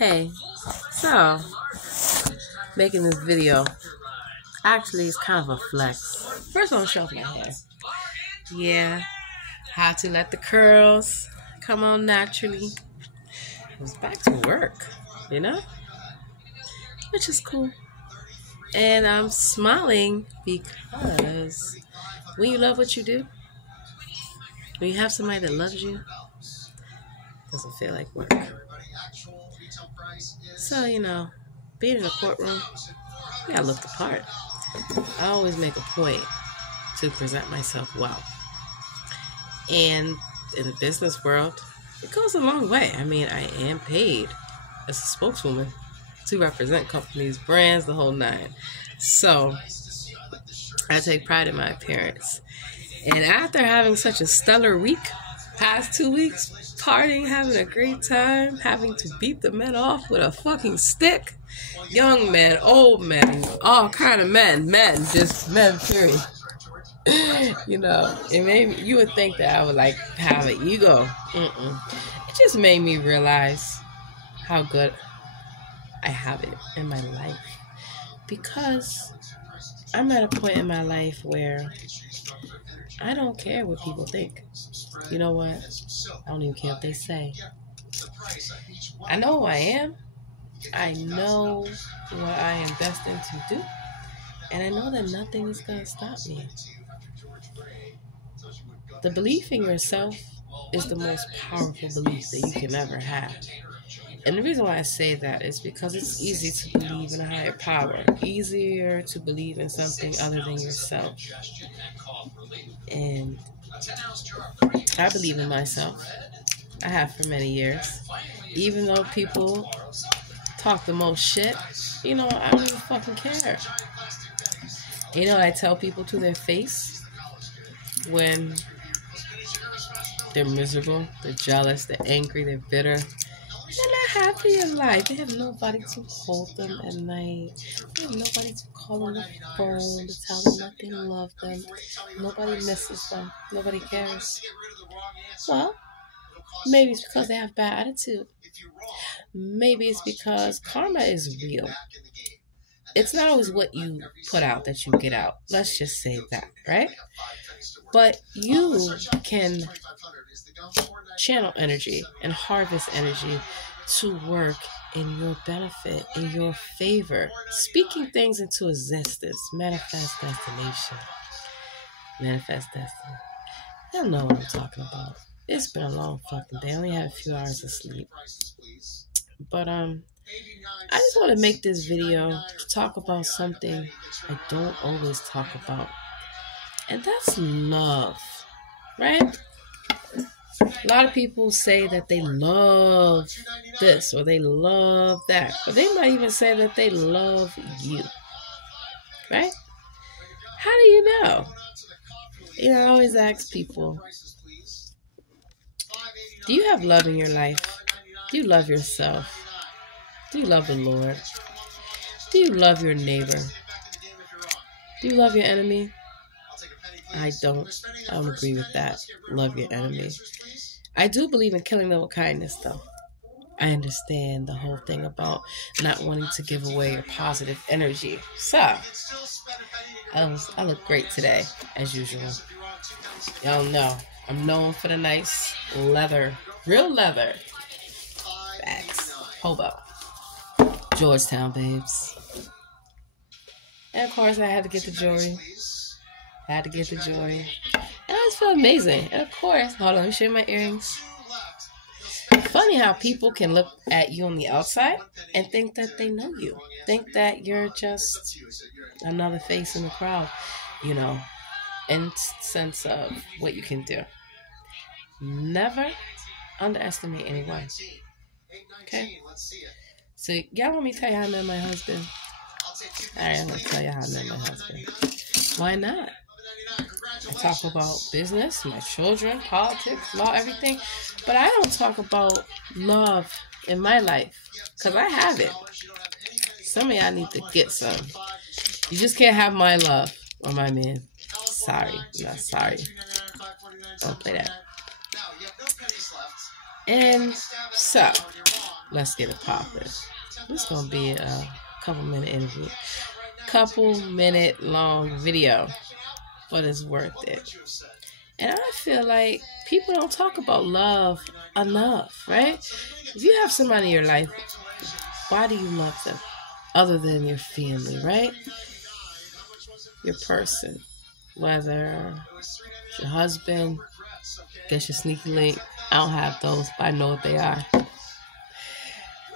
Hey, so making this video actually is kind of a flex. First, I'll show off my hair. Yeah, had to let the curls come on naturally. I was back to work, which is cool. And I'm smiling because when you love what you do, when you have somebody that loves you, it doesn't feel like work. So, being in a courtroom, I gotta look the part. I always make a point to present myself well. And in the business world, it goes a long way. I mean, I am paid as a spokeswoman to represent companies, brands, the whole nine. So I take pride in my appearance. And after having such a stellar week, past 2 weeks, partying, having a great time, having to beat the men off with a fucking stick, young men, old men, all kind of men, just men, period. It made me, you would think that I would have an ego. It just made me realize how good I have it in my life, because I'm at a point in my life where I don't care what people think. You know what? I don't even care what they say. I know who I am. I know what I am destined to do. And I know that nothing is going to stop me. The belief in yourself is the most powerful belief that you can ever have. And the reason why I say that is because it's easy to believe in a higher power. Easier to believe in something other than yourself. And I believe in myself. I have for many years. Even though people talk the most shit, I don't even fucking care. I tell people to their face when they're miserable, they're jealous, they're angry, they're bitter. They're not happy in life. They have nobody to hold them at night. They have nobody to call on the phone to tell them that they love them. Nobody misses them. Nobody cares. Well, maybe it's because they have bad attitude. Maybe it's because karma is real. It's not always what you put out that you get out. Let's just say that, right? But you can channel energy and harvest energy to work in your benefit, in your favor. Speaking things into existence. Manifest destination. Manifest destiny. I don't know what I'm talking about. It's been a long fucking day. I only had a few hours of sleep. But I just want to make this video to talk about something I don't always talk about. And that's love. Right? A lot of people say that they love this or they love that. Or they might even say that they love you. Right? How do you know? I always ask people, do you have love in your life? Do you love yourself? Do you love the Lord? Do you love your neighbor? Do you love your enemy? I don't agree with that. Love your enemy. I do believe in killing them with kindness, though. I understand the whole thing about not wanting to give away your positive energy. So, I look great today, as usual. Y'all know, I'm known for the nice leather, real leather bags. Hold up. Georgetown, babes. And of course, I had to get the jewelry. And I just feel amazing. And of course, hold on, let me show you my earrings. Funny how people can look at you on the outside and think that they know you. Think that you're just another face in the crowd, in sense of what you can do. Never underestimate anyone. Okay? So, y'all want me to tell you how I met my husband? Alright, I'm going to tell you how I met my husband. Why not? I talk about business, my children, politics, law, everything. But I don't talk about love in my life. Because I have it. Some of y'all need to get some. You just can't have my love or my man. Sorry. I'm not sorry. Don't play that. And so, let's get it popping. This is gonna be a couple-minute interview, couple-minute long video, but it's worth it. And I feel like people don't talk about love enough, right? If you have somebody in your life, why do you love them other than your family, right? Your person, whether it's your husband, guess your sneaky link. I don't have those, but I know what they are.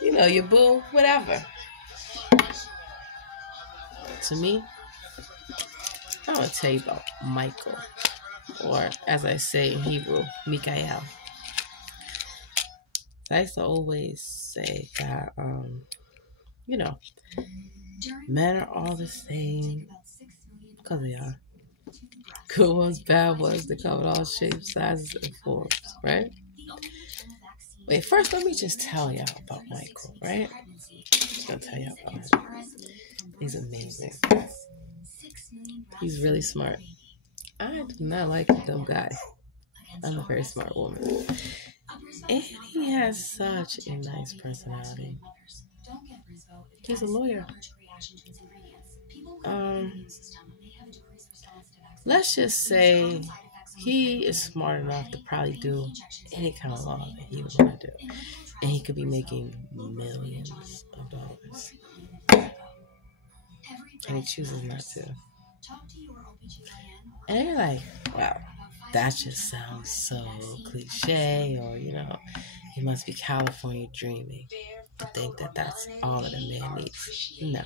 You know, your boo, whatever. To me, I want to tell you about Michael, or as I say in Hebrew, Mikael. I used to always say that, you know, men are all the same, because they are. Good ones, bad ones, they come in all shapes, sizes, and forms, right? Wait, first let me just tell y'all about Michael, right? Just gonna tell y'all about him. He's amazing. He's really smart. I do not like a dumb guy. I'm a very smart woman. And he has such a nice personality. He's a lawyer. Let's just say he is smart enough to probably do any kind of law that he would want to do. And he could be making millions of dollars. And he chooses not to. And you're like, wow, that just sounds so cliche, or, you know, he must be California dreaming to think that that's all that a man needs. No.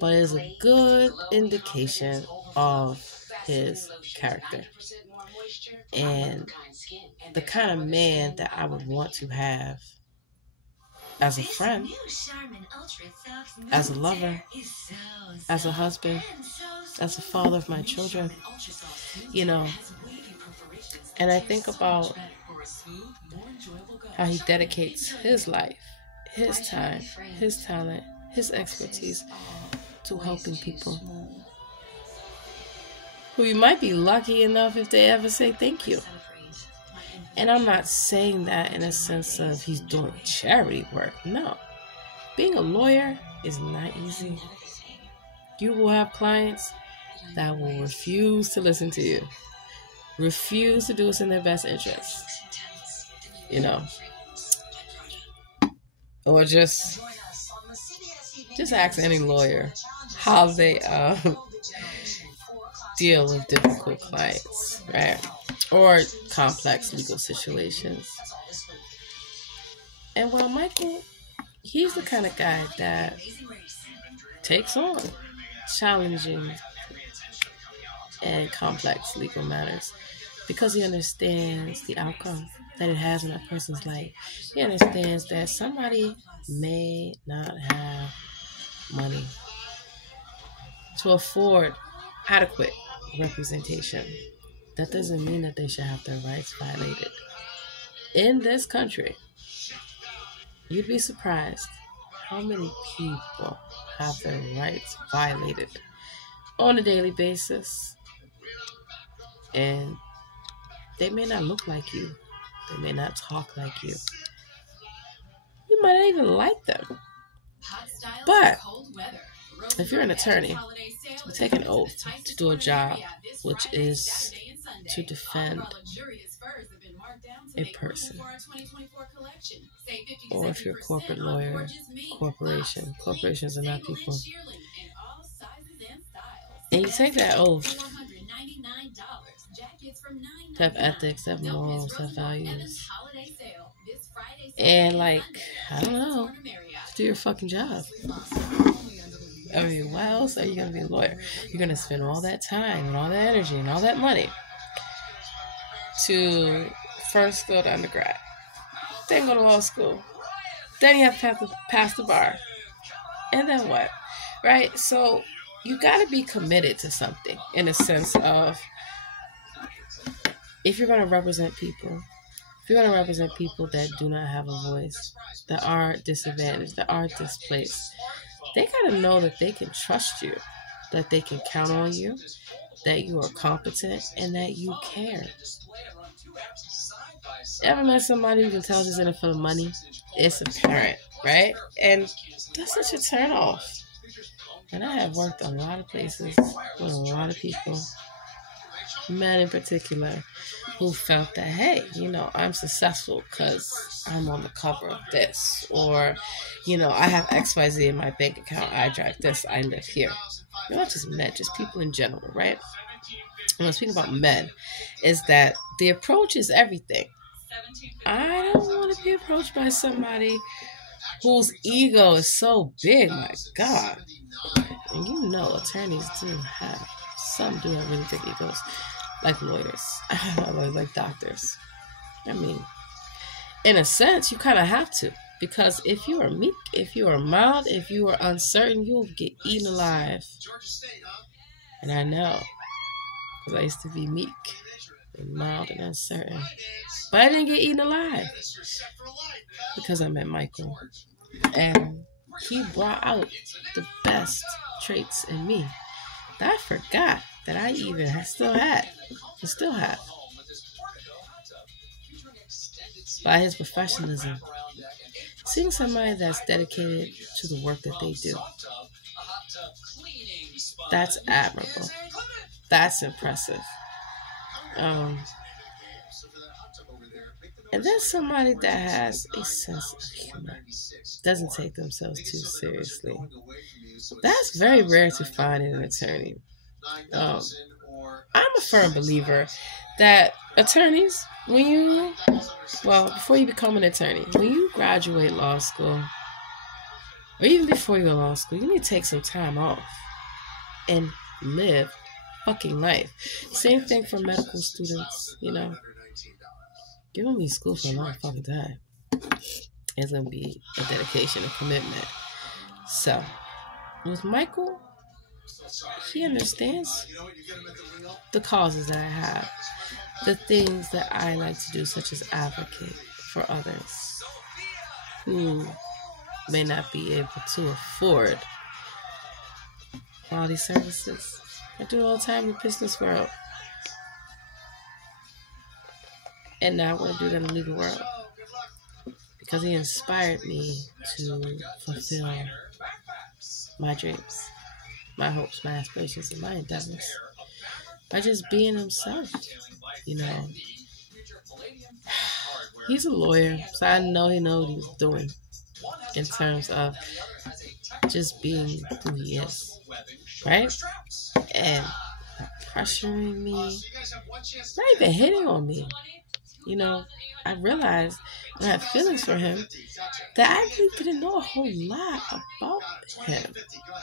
But it's a good indication of his character and the kind of man that I would want to have as a friend, as a lover, as a husband, as a father of my children, you know. And I think about how he dedicates his life, his time, his talent, his expertise to helping people who you might be lucky enough if they ever say thank you. And I'm not saying that in a sense of he's doing charity work. No. Being a lawyer is not easy. You will have clients that will refuse to listen to you. Refuse to do what's in their best interest. You know. Or just ask any lawyer how they deal with difficult clients, right? Or complex legal situations. And while Michael, he's the kind of guy that takes on challenging and complex legal matters because he understands the outcome that it has in a person's life. He understands that somebody may not have money to afford adequate representation. That doesn't mean that they should have their rights violated. In this country, you'd be surprised how many people have their rights violated on a daily basis. And they may not look like you. They may not talk like you. You might not even like them. But if you're an attorney, you take an oath to do a job, which is to defend a person. Or if you're a corporate lawyer, corporations are not people. And you take that oath to have ethics, to have morals, to have values. And I don't know, do your fucking job. I mean, why else are you going to be a lawyer? You're going to spend all that time and all that energy and all that money to first go to undergrad, then go to law school, then you have to pass the bar, and then what, right? So you got to be committed to something in a sense of if you're going to represent people, if you're going to represent people that do not have a voice, that are disadvantaged, that are displaced, they got to know that they can trust you, that they can count on you, that you are competent, and that you care. Ever met somebody who can tell just in it for the money? It's apparent, right? And that's such a turn off. And I have worked a lot of places with a lot of people, men in particular, who felt that, hey, I'm successful because I'm on the cover of this, or, I have XYZ in my bank account, I drive this, I live here. Not just men, just people in general, right? When I speak about men, is that the approach is everything. I don't want to be approached by somebody whose ego is so big, my God. And attorneys some do have really big egos, like lawyers, like doctors. I mean, in a sense, you kind of have to, because if you are meek, if you are mild, if you are uncertain, you'll get eaten alive. And I know, because I used to be meek and mild and uncertain, but I didn't get eaten alive because I met Michael, and he brought out the best traits in me that I forgot that I even still had and still have. By his professionalism, seeing somebody that's dedicated to the work that they do, that's admirable. That's impressive. And then somebody that has a sense of humor, doesn't take themselves too seriously. That's very rare to find in an attorney. I'm a firm believer that attorneys, before you become an attorney, when you graduate law school, or even before you go to law school, you need to take some time off and live fucking life. Same thing for medical students, You're going to be in school for a long fucking time. It's going to be a dedication, a commitment. So, with Michael, he understands the causes that I have, the things that I like to do, such as advocate for others who may not be able to afford quality services. I do it all the time in the business world. And now I want to do that in the legal world, because he inspired me to fulfill my dreams, my hopes, my aspirations, and my endeavors by just being himself. He's a lawyer, so I know he knows what he's doing in terms of just being who he is, right? And not pressuring me, not even hitting on me. I realized when I had feelings for him that I really didn't know a whole lot about him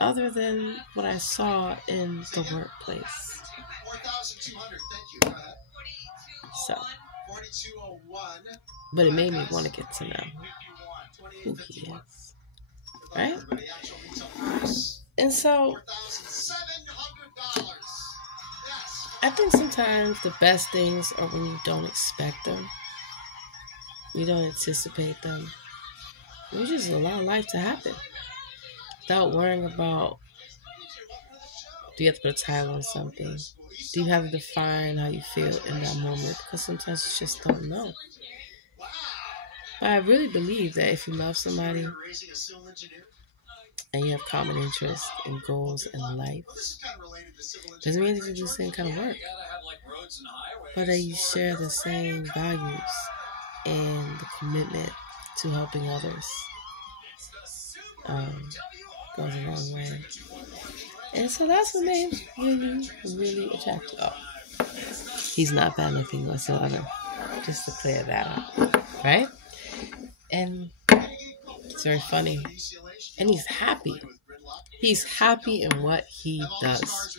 other than what I saw in the workplace. So, but it made me want to get to know who he is, right? And so, I think sometimes the best things are when you don't expect them. You don't anticipate them. You just allow life to happen without worrying about, do you have to put a title on something? Do you have to define how you feel in that moment? Because sometimes you just don't know. But I really believe that if you love somebody and you have common interests and goals in life, doesn't mean that you do the same kind of work, but that you share the same values and the commitment to helping others goes a long way. And so that's what made me really, really attractive. Oh, he's not bad looking whatsoever. Just to clear that up, right? And it's very funny. And he's happy. He's happy in what he does.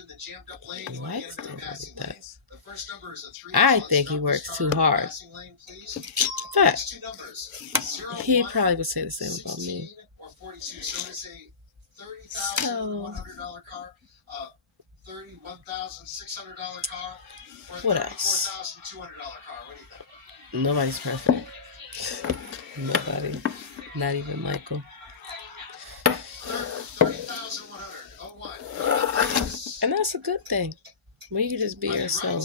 He likes doing what he does. I think he works too hard. But he probably would say the same about me. So, what else? Nobody's perfect. Nobody. Not even Michael. And that's a good thing. When you can just be yourself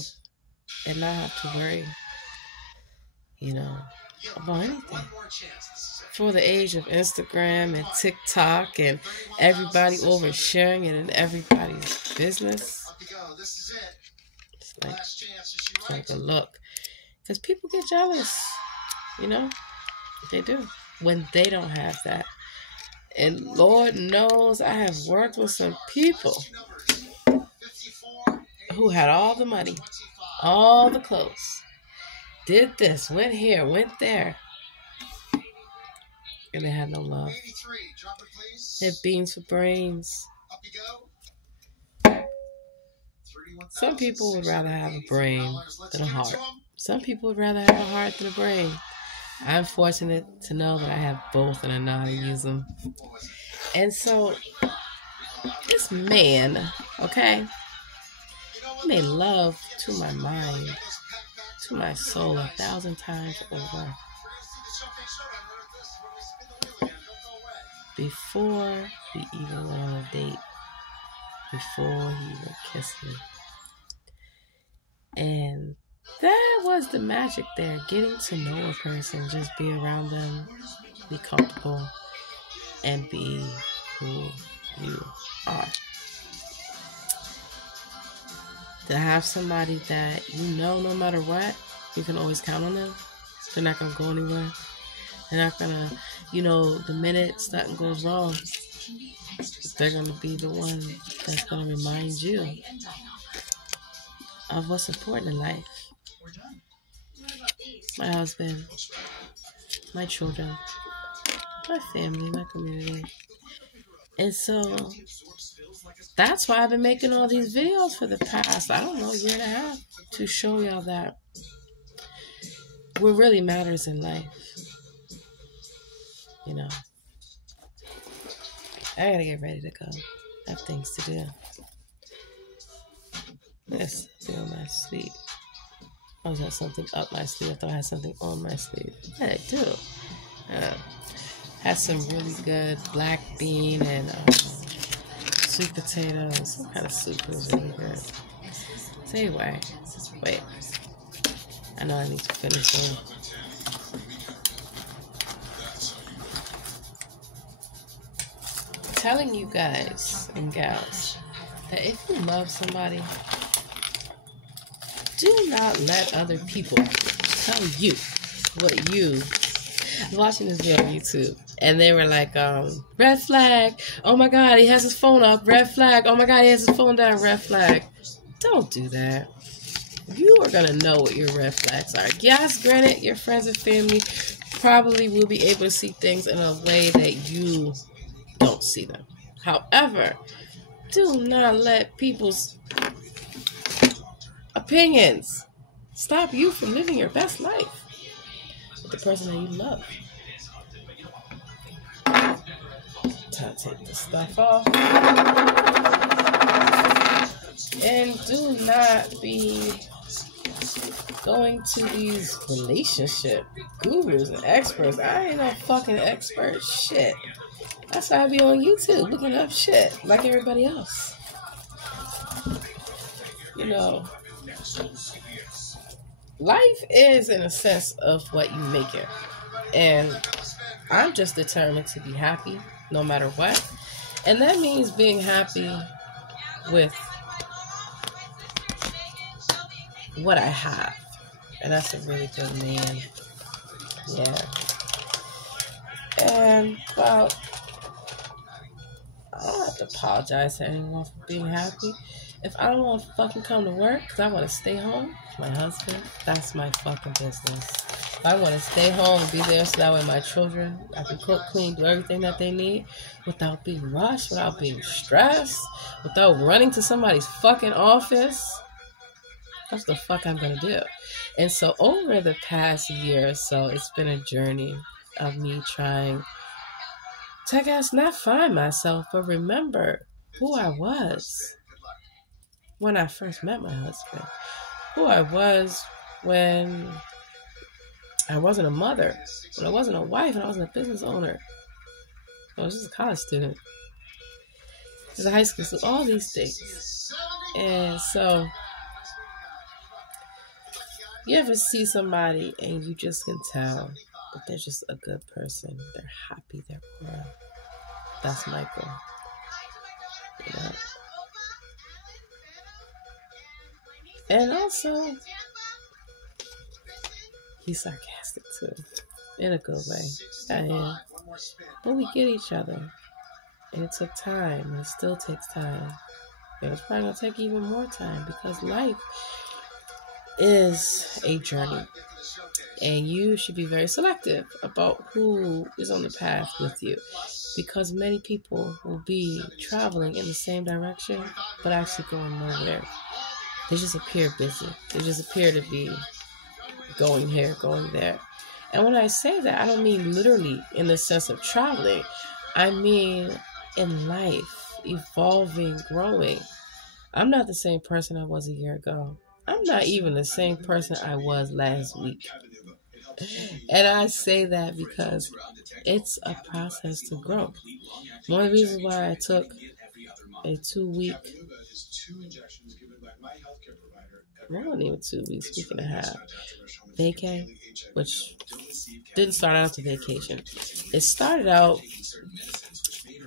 and not have to worry, you know, about anything. For the age of Instagram and TikTok and everybody oversharing it in everybody's business, it's like a look. Because people get jealous, you know? They do. When they don't have that. And Lord knows I have worked with some people who had all the money, all the clothes, did this, went here, went there, and they had no love. They had beans for brains. Some people would rather have a brain than a heart. Some people would rather have a heart than a brain. I'm fortunate to know that I have both and I know how to use them. And so, this man, okay, he made love to my mind, to my soul 1,000 times over. Before we even went on a date, before he even kissed me. And that was the magic there, getting to know a person, just be around them, be comfortable, and be who you are. To have somebody that you know no matter what, you can always count on them. They're not going to go anywhere. They're not going to, you know, the minute something goes wrong, they're going to be the one that's going to remind you of what's important in life. My husband, my children, my family, my community. And so that's why I've been making all these videos for the past, I don't know, year and a half, to show y'all that what really matters in life. You know, I gotta get ready to go. I have things to do. Yes, on my sleeve. I always had something up my sleeve. I thought I had something on my sleeve. Yeah, I do. Had some really good black bean and sweet potato. Some kind of soup was really good. So anyway, wait. I know I need to finish it. Telling you guys and gals that if you love somebody, do not let other people tell you what you. I was watching this video on YouTube, and they were like, red flag, oh my god, he has his phone up, red flag, oh my god, he has his phone down, red flag. Don't do that. You are going to know what your red flags are. Yes, granted, your friends and family probably will be able to see things in a way that you don't see them. However, do not let people's opinions stop you from living your best life with the person that you love. Time to take this stuff off. And do not be going to these relationship gurus and experts. I ain't no fucking expert shit. That's why I be on YouTube looking up shit like everybody else. You know, life is in a sense of what you make it. And I'm just determined to be happy no matter what. And that means being happy with what I have. And that's a really good man. Yeah. And, well, I don't have to apologize to anyone for being happy. If I don't want to fucking come to work because I want to stay home with my husband, that's my fucking business. If I want to stay home and be there so that way my children, I can cook, clean, do everything that they need without being rushed, without being stressed, without running to somebody's fucking office, that's the fuck I'm going to do. And so over the past year or so, it's been a journey of me trying to, I guess, not find myself, but remember who I was when I first met my husband. Who I was when I wasn't a mother, when I wasn't a wife, and I wasn't a business owner. I was just a college student. Just a high school student, all these things. And so You ever see somebody and you just can tell that they're just a good person? They're happy, they're proud. That's Michael. You know? And also, he's sarcastic too. In a good way. I am. But we get each other. And it took time. And it still takes time. And it's probably going to take even more time because life is a journey. And you should be very selective about who is on the path with you. Because many people will be traveling in the same direction, but actually going nowhere. They just appear busy. They just appear to be going here, going there. And when I say that, I don't mean literally in the sense of traveling. I mean in life, evolving, growing. I'm not the same person I was a year ago. I'm not even the same person I was last week. And I say that because it's a process to grow. One of the reasons why I took a 2-week, more than even 2 weeks, week and a half, vacay, which didn't start out as a vacation. It started out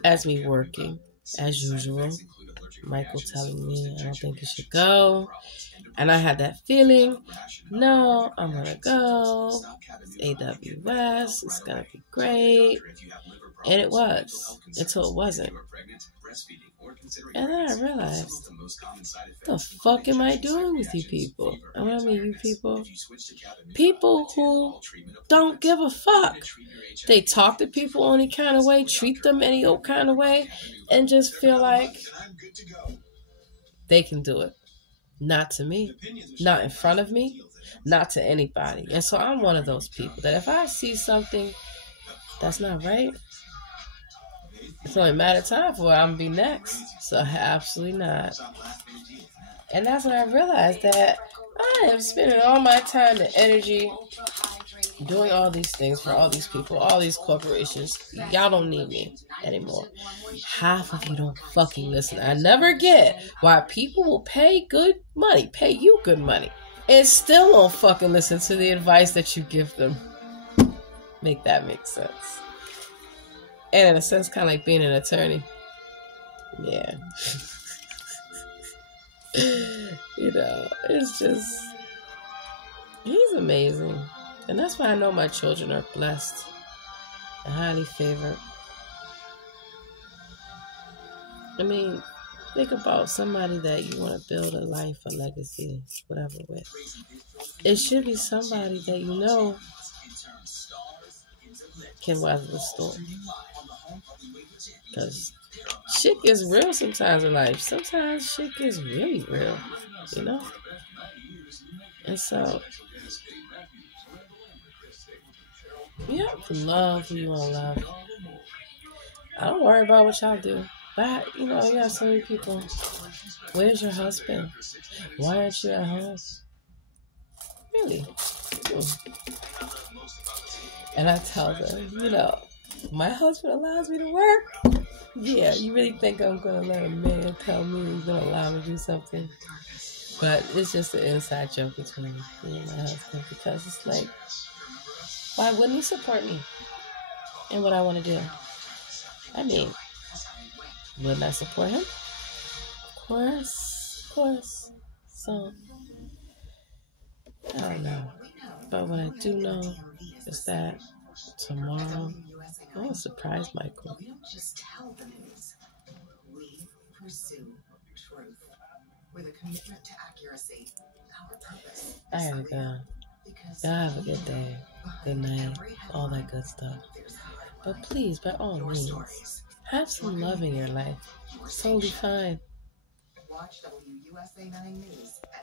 as me working, as usual. Michael telling me, I don't think you should go. And I had that feeling, no, I'm going to go. It's AWS. It's going to be great. And it was, until it wasn't. And then I realized, what the fuck am I doing with you people? And when I mean you people, people who don't give a fuck. They talk to people any kind of way, treat them any old kind of way, and just feel like they can do it. Not to me, not in front of me, not to anybody. And so I'm one of those people that if I see something that's not right, it's only a matter of time for I'm going to be next. So absolutely not. And that's when I realized that I am spending all my time and energy doing all these things for all these people, all these corporations. Y'all don't need me anymore. Half of you don't fucking listen. I never get why people will pay good money, pay you good money, and still don't fucking listen to the advice that you give them. Make that make sense. And in a sense, kind of like being an attorney. Yeah. You know, it's just, he's amazing. And that's why I know my children are blessed and highly favored. I mean, think about somebody that you want to build a life, a legacy, whatever with. It should be somebody that you know can weather the storm. Because shit gets real sometimes in life. Sometimes shit gets really real, you know? And so, you have to love who you want to love. I don't worry about what y'all do. But, you know, you have so many people. Where's your husband? Why aren't you at home? Really? And I tell them, you know, my husband allows me to work. Yeah, you really think I'm going to let a man tell me he's going to allow me to do something? But it's just an inside joke between me and my husband. Because it's like, why wouldn't he support me in what I want to do? I mean, wouldn't I support him? Of course. So, I don't know. But what I do know is that tomorrow, I want to surprise Michael. We don't just tell the news. We pursue truth with a commitment to accuracy. Our purpose. I gotta go. Y'all have a good day, good night, all that good stuff. But please, by all means, have some love in your life. It's totally fine. Watch WUSA 9 News.